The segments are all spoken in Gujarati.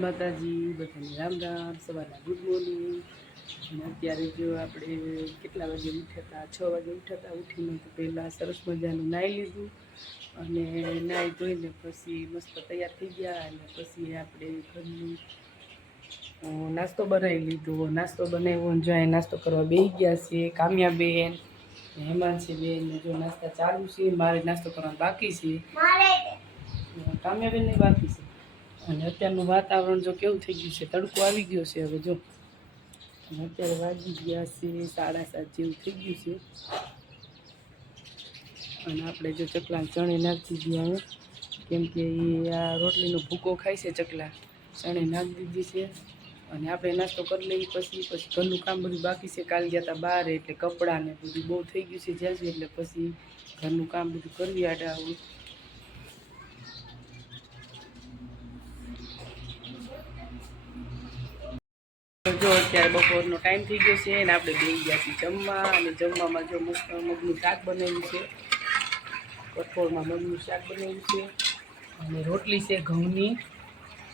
માતાજી બધાને રામ રામ, સવારના ગુડ મોર્નિંગ। અને અત્યારે જો આપણે કેટલા વાગે ઉઠ્યા હતા, 6 વાગે ઉઠ્યા હતા। ઉઠીને તો પહેલાં સરસ મજાનું નાહી લીધું અને નાહી ધોઈને પછી મસ્ત તૈયાર થઈ ગયા। અને પછી આપણે ઘરનું નાસ્તો બનાવી લીધો। નાસ્તો બનાવ્યો જો અહીં નાસ્તો કરવા બેસી ગયા છે કામ્યાબેન, હેમાંશીબેન ને જો નાસ્તા ચાલુ છે। મારે નાસ્તો કરવાનો બાકી છે, કામ્યાબેન ને બાકી છે। અને અત્યારનું વાતાવરણ જો કેવું થઈ ગયું છે, તડકો આવી ગયો છે હવે જો। અને અત્યારે વાગી ગયા છે 7:30 જેવું થઈ ગયું છે। અને આપણે જો ચકલા ચણે નાખી દીધી હવે, કેમ કે એ આ રોટલીનો ભૂકો ખાય છે ચકલા, ચણે નાખી દીધી છે। અને આપણે નાસ્તો કરી લઈએ પછી ઘરનું કામ બધું બાકી છે। કાલ ગયા હતા બહાર એટલે કપડાં ને બધું બહુ થઈ ગયું છે જ્યાં એટલે પછી ઘરનું કામ બધું કરવી આડા આવું। જો અત્યારે બપોરનો ટાઈમ થઈ ગયો છે અને આપણે બેસી ગયા છીએ જમવા। અને જમવામાં જો મસ્ત મગનું શાક બનાવ્યું છે, કઠોળમાં મગનું શાક બનાવ્યું છે અને રોટલી છે ઘઉંની,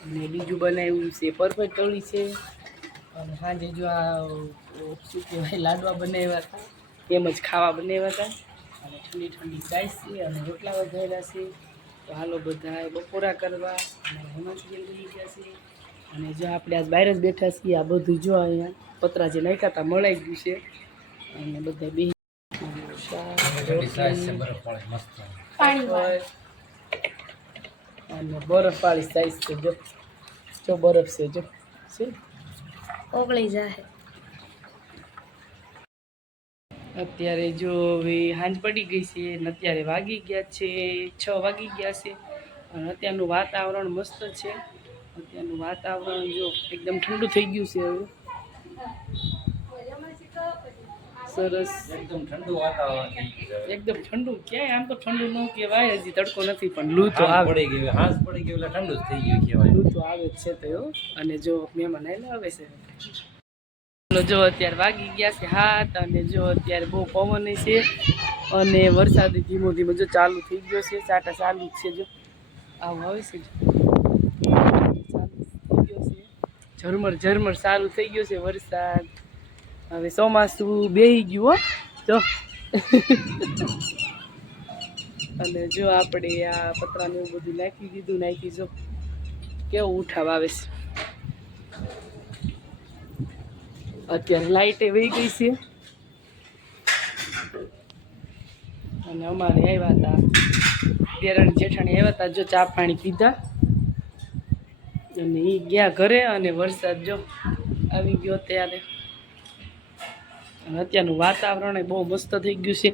અને બીજું બનાવ્યું છે પરફેક્ટ તળી છે। અને સાંજે જો આ શું કહેવાય લાડવા બનાવ્યા હતા, તેમજ ખાવા બનાવ્યા હતા। અને ઠંડી ઠંડી ચાય છે અને રોટલા વઘાર્યા છે। તો હાલો બધા બપોરા કરવા। અને હેમાંશીબેન બની ગયા છે। અને જો આપણે આજ બહાર જ બેઠા છીએ, આ બધું જો અહીંયા પતરા જે નાખ્યા હતા મળાઈ ગયું છે। અને બધા બે અને બરફ વાળી સાઈઝ છે જો બરફ છે જો છે ઓગળી જાય। અત્યારે જો હવે સાંજ પડી ગઈ છે અને અત્યારે વાગી ગયા છે 6 વાગી ગયા છે। અને અત્યારનું વાતાવરણ મસ્ત છે। અત્યારનું વાતાવરણ જો એકદમ ઠંડુ થઈ ગયું છે હવે, સરસ એકદમ ઠંડુ વાતાવરણ થઈ ગયું છે। એકદમ ઠંડુ ક્યાંય આમ તો ઠંડુ ન કહેવાય, હજી તડકો નથી પણ લૂ તો આવે પડી ગઈ, હાંસ પડી ગઈ એટલે ઠંડુ જ થઈ ગયું કહેવાય, લૂ તો આવે જ છે તો। અને જો મહેમાન આવે છે જો અત્યારે વાગી ગયા છે 7 અને જો અત્યારે બહુ પવન છે અને વરસાદ ધીમો ધીમો જો ચાલુ થઈ ગયો છે, ચાટા ચાલુ જ છે જો આવું આવે છે ઝરમર ઝરમર ચાલુ થઈ ગયો છે વરસાદ। હવે ચોમાસું બેહી ગયું જો અને જો આપણે આ પતરાને એવું બધું નાખી દીધું, નાખી જો કેવું ઉઠાવ આવે છે। અત્યારે લાઈટે વહી ગઈ છે અને અમારે આવ્યા હતા દેરાણી જેઠાણી આવ્યા હતા, જો ચા પાણી પીધા અને એ ગયા ઘરે। અને વરસાદ જો આવી ગયો ત્યારે, અને અત્યારનું વાતાવરણ બહુ મસ્ત થઈ ગયું છે।